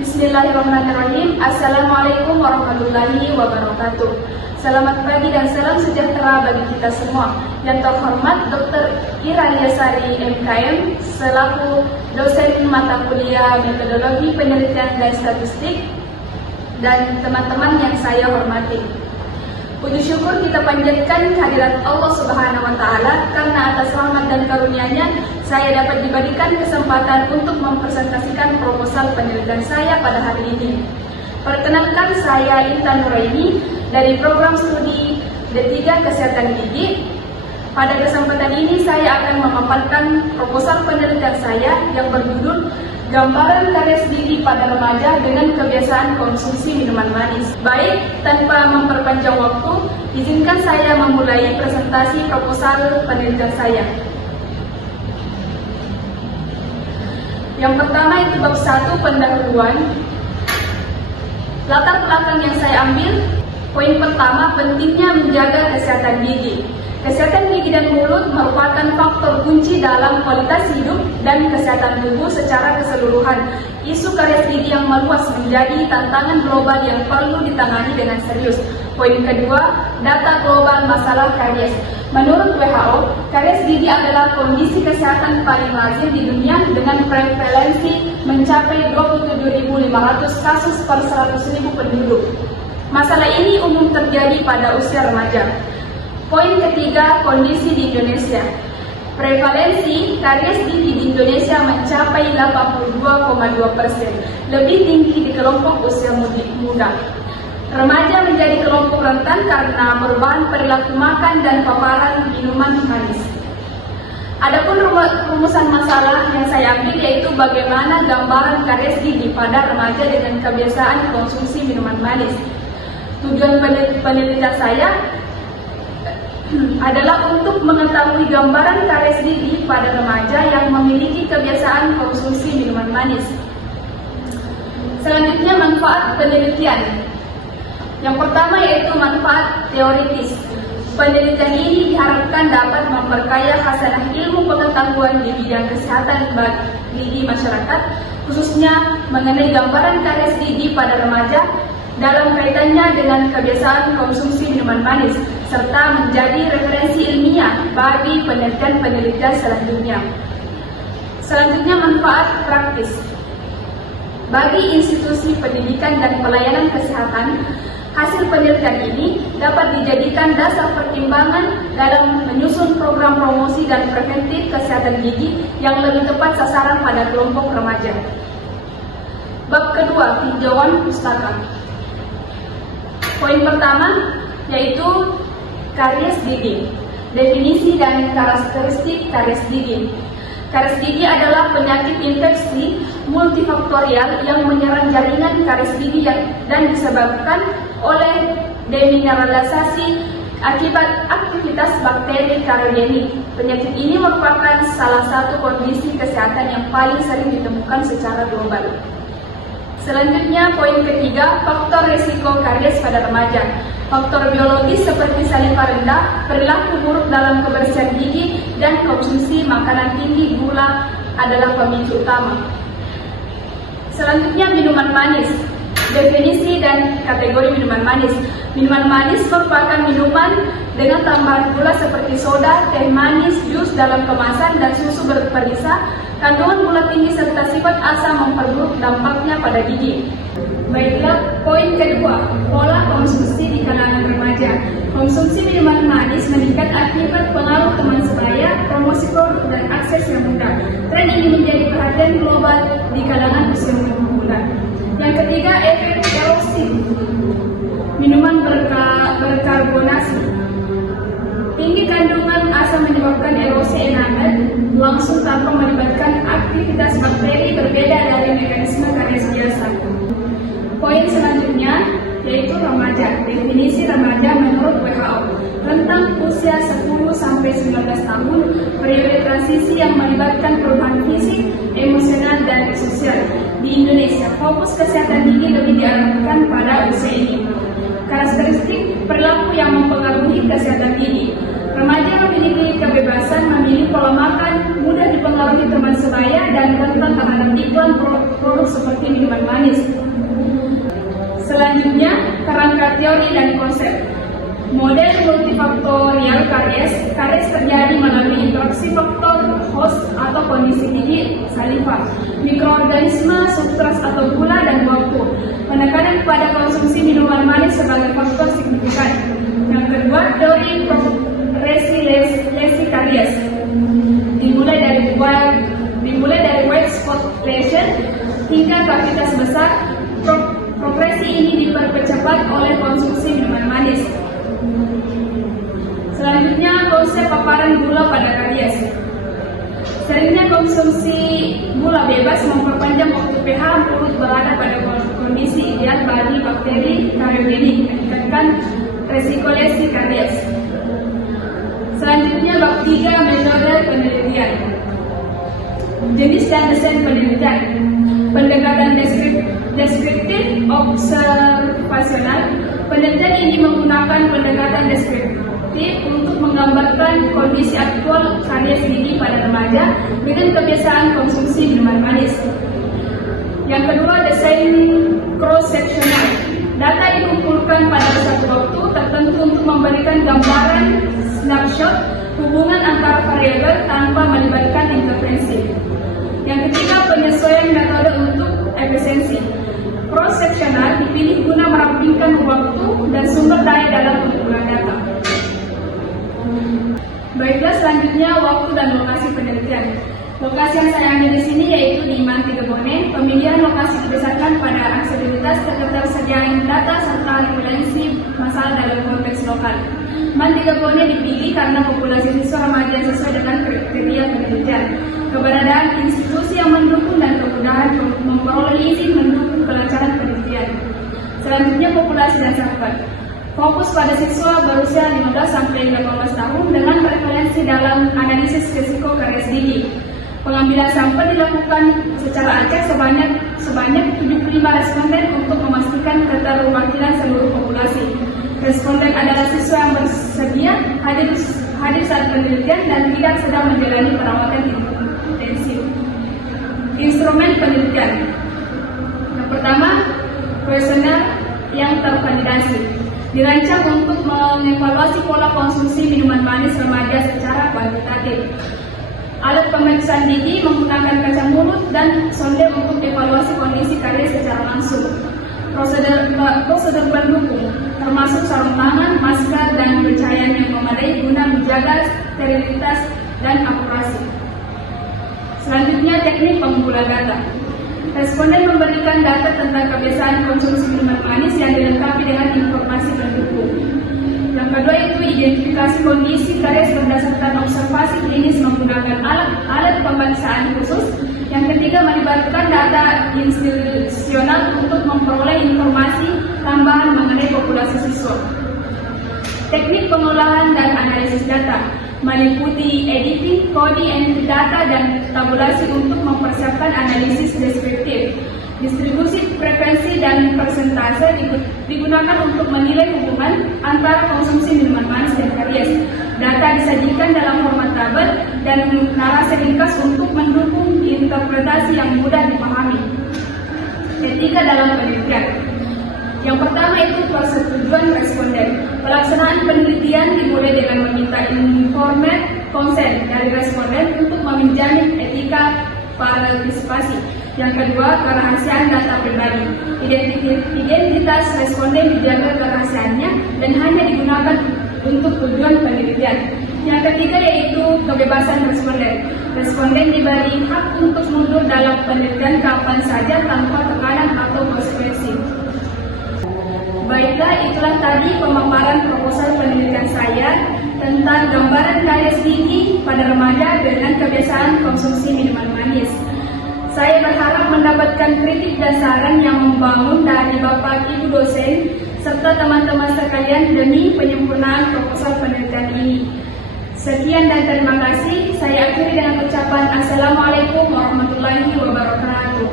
Bismillahirrahmanirrahim. Assalamualaikum warahmatullahi wabarakatuh. Selamat pagi dan salam sejahtera bagi kita semua. Yang terhormat Dr. Ira Liasari MKM selaku dosen mata kuliah metodologi penelitian dan statistik, dan teman-teman yang saya hormati. Puji syukur kita panjatkan kehadirat Allah Subhanahu wa Ta'ala karena atas rahmat dan karunia-Nya saya dapat diberikan kesempatan untuk mempresentasikan proposal penelitian saya pada hari ini. Perkenalkan, saya Intan Nuraini dari program studi D3 Kesehatan Gigi. Pada kesempatan ini saya akan memaparkan proposal penelitian saya yang berjudul Gambaran Karies Gigi pada Remaja dengan Kebiasaan Konsumsi Minuman Manis. Baik, tanpa memperpanjang waktu, izinkan saya memulai presentasi proposal penelitian saya. Yang pertama itu bab 1 pendahuluan. Latar belakang yang saya ambil, poin pertama, pentingnya menjaga kesehatan gigi. Kesehatan gigi dan mulut merupakan faktor kunci dalam kualitas hidup dan kesehatan tubuh secara keseluruhan. Isu karies gigi yang meluas menjadi tantangan global yang perlu ditangani dengan serius. Poin kedua, data global masalah karies. Menurut WHO, karies gigi adalah kondisi kesehatan paling lazim di dunia dengan prevalensi mencapai 27.500 kasus per 100.000 penduduk. Masalah ini umum terjadi pada usia remaja. Poin ketiga, kondisi di Indonesia. Prevalensi karies gigi di Indonesia mencapai 82,2%, lebih tinggi di kelompok usia muda. Remaja menjadi kelompok rentan karena perubahan perilaku makan dan paparan minuman manis. Adapun rumusan masalah yang saya ambil yaitu bagaimana gambaran karies gigi pada remaja dengan kebiasaan konsumsi minuman manis. Tujuan penelitian saya adalah untuk mengetahui gambaran karies gigi pada remaja yang memiliki kebiasaan konsumsi minuman manis. Selanjutnya, manfaat penelitian. Yang pertama yaitu manfaat teoritis. Penelitian ini diharapkan dapat memperkaya khasanah ilmu pengetahuan di bidang kesehatan gigi masyarakat, khususnya mengenai gambaran karies gigi pada remaja dalam kaitannya dengan kebiasaan konsumsi minuman manis, serta menjadi referensi ilmiah bagi penelitian-penelitian selanjutnya. Selanjutnya, manfaat praktis. Bagi institusi pendidikan dan pelayanan kesehatan, hasil penelitian ini dapat dijadikan dasar pertimbangan dalam menyusun program promosi dan preventif kesehatan gigi yang lebih tepat sasaran pada kelompok remaja. Bab kedua, tinjauan pustaka. Poin pertama yaitu karies gigi. Definisi dan karakteristik karies gigi. Karies gigi adalah penyakit infeksi multifaktorial yang menyerang jaringan karies gigi dan disebabkan oleh demineralisasi akibat aktivitas bakteri kariogenik. Penyakit ini merupakan salah satu kondisi kesehatan yang paling sering ditemukan secara global. Selanjutnya, poin ketiga, faktor risiko karies pada remaja. Faktor biologis seperti saliva rendah, perilaku buruk dalam kebersihan gigi, dan konsumsi makanan tinggi gula adalah pemicu utama. Selanjutnya, minuman manis. Definisi dan kategori minuman manis. Minuman manis merupakan minuman dengan tambahan gula seperti soda, teh manis, jus dalam kemasan, dan susu berperisa. Kandungan gula tinggi serta sifat asam memperburuk dampaknya pada gigi. Baiklah, poin kedua, pola konsumsi di kalangan remaja. Konsumsi minuman manis meningkat akibat pengaruh teman sebaya, promosi produk, dan akses yang mudah. Tren ini menjadi perhatian global di kalangan usia muda. Yang ketiga, efek erosi. Minuman berkarbonasi. Tinggi kandungan asam menyebabkan erosi enamel langsung tanpa melibatkan aktivitas bakteri berbeda dari mekanisme karies biasa. Poin selanjutnya yaitu remaja. Definisi remaja menurut WHO, rentang usia 10-19 tahun, periode transisi yang melibatkan perubahan fisik, emosional, dan sosial. Di Indonesia, fokus kesehatan gigi lebih diarahkan pada usia ini. Karakteristik perilaku yang mempengaruhi kesehatan gigi. Remaja memiliki kebebasan memilih pola makan, mudah dipengaruhi teman sebaya dan rentan terhadap iklan produk seperti minuman manis. Selanjutnya, kerangka teori dan konsep. Model multifaktorial karies terjadi melalui interaksi faktor, host atau kondisi gigi, saliva, mikroorganisme, substrat atau gula, dan waktu. Penekanan pada konsumsi minuman manis sebagai faktor signifikan. Yang kedua, teori resiliensi karies. Dimulai dari white spot lesion hingga kavitas besar. Progresi ini dipercepat oleh konsumsi minuman manis. Selanjutnya, konsep paparan gula pada karies. Seringnya konsumsi gula bebas memperpanjang waktu pH mulut berada pada kondisi ideal bagi bakteri kariogenik, meningkatkan resiko lesi karies. Selanjutnya, bab 3, metode penelitian. Jenis dan desain penelitian. Pendekatan deskriptif observasional. Penelitian ini menggunakan pendekatan deskriptif untuk menggambarkan kondisi aktual karies gigi pada remaja dengan kebiasaan konsumsi minuman manis. Yang kedua, desain cross-sectional. Data dikumpulkan pada satu waktu tertentu untuk memberikan gambaran snapshot hubungan antara variabel tanpa melibatkan intervensi. Yang ketiga, penyesuaian metode untuk efisiensi. Cross-sectional dipilih guna merampingkan waktu dan sumber daya dalam pengumpulan data. Baiklah, selanjutnya waktu dan lokasi penelitian. Lokasi yang saya ambil di sini yaitu di MAN Tigebone. Pemilihan lokasi berdasarkan pada aksesibilitas, ketersediaan data, serta relevansi masalah dalam konteks lokal. MAN Tigebone dipilih karena populasi siswa remaja sesuai dengan kriteria penelitian, keberadaan institusi yang mendukung, dan kemudahan memperoleh izin mendukung kelancaran penelitian. Selanjutnya, populasi dan sahabat. Fokus pada siswa berusia 15-18 tahun dengan prevalensi dalam analisis risiko karies gigi. Pengambilan sampel dilakukan secara acak sebanyak 75 responden untuk memastikan keterwakilan seluruh populasi. Responden adalah siswa yang bersedia hadir saat penelitian dan tidak sedang menjalani perawatan intensif. Instrumen penelitian. Yang pertama, kuesioner yang tervalidasi. Dirancang untuk mengevaluasi pola konsumsi minuman manis remaja secara kuantitatif. Alat pemeriksaan gigi menggunakan kaca mulut dan sonde untuk evaluasi kondisi karies secara langsung. Prosedur pendukung termasuk sarung tangan, masker, dan pencahayaan yang memadai guna menjaga sterilitas dan akurasi. Selanjutnya, teknik pengumpulan data. Responden memberikan data tentang kebiasaan konsumsi minuman manis yang dilengkapi dengan informasi pendukung. Yang kedua itu identifikasi kondisi karies berdasarkan observasi klinis menggunakan alat pemeriksaan khusus. Yang ketiga, melibatkan data institusional untuk memperoleh informasi tambahan mengenai populasi siswa. Teknik pengolahan dan analisis data meliputi editing, coding data, dan tabulasi untuk mempersiapkan analisis deskriptif. Distribusi frekuensi dan persentase digunakan untuk menilai hubungan antara konsumsi minuman manis dan karies. Data disajikan dalam format tabel dan narasi ringkas untuk mendukung interpretasi yang mudah dipahami. Etika dalam penelitian. Yang pertama itu persetujuan responden. Pelaksanaan penelitian dimulai dengan meminta informed consent dari responden untuk menjamin etika partisipasi. Yang kedua, kerahasiaan data pribadi. Identitas responden dijaga kerahasiaannya dan hanya digunakan untuk tujuan penelitian. Yang ketiga yaitu kebebasan responden. Responden diberi hak untuk mundur dalam penelitian kapan saja tanpa tekanan atau konsekuensi. Baiklah, itulah tadi pemaparan proposal penelitian saya tentang gambaran karies gigi pada remaja dengan kebiasaan konsumsi minuman manis. Saya berharap mendapatkan kritik dan saran yang membangun dari Bapak Ibu dosen serta teman-teman sekalian demi penyempurnaan proposal penelitian ini. Sekian dan terima kasih. Saya akhiri dengan ucapan Assalamualaikum warahmatullahi wabarakatuh.